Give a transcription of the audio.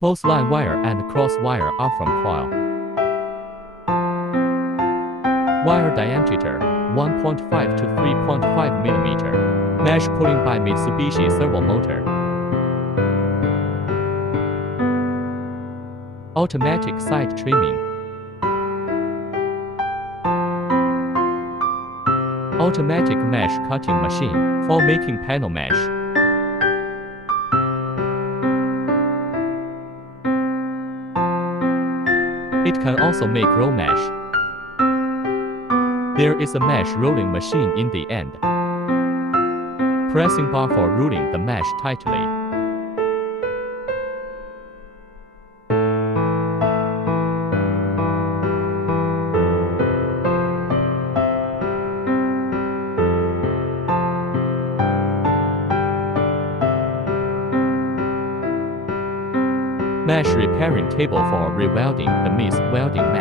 Both line wire and cross wire are from coil. Wire diameter 1.5 to 3.5 mm. Mesh pulling by Mitsubishi servo motor. Automatic side trimming. Automatic mesh cutting machine for making panel mesh. It can also make roll mesh. There is a mesh rolling machine in the end. Pressing bar for rolling the mesh tightly. Mesh repairing table for rewelding the missed welding mesh.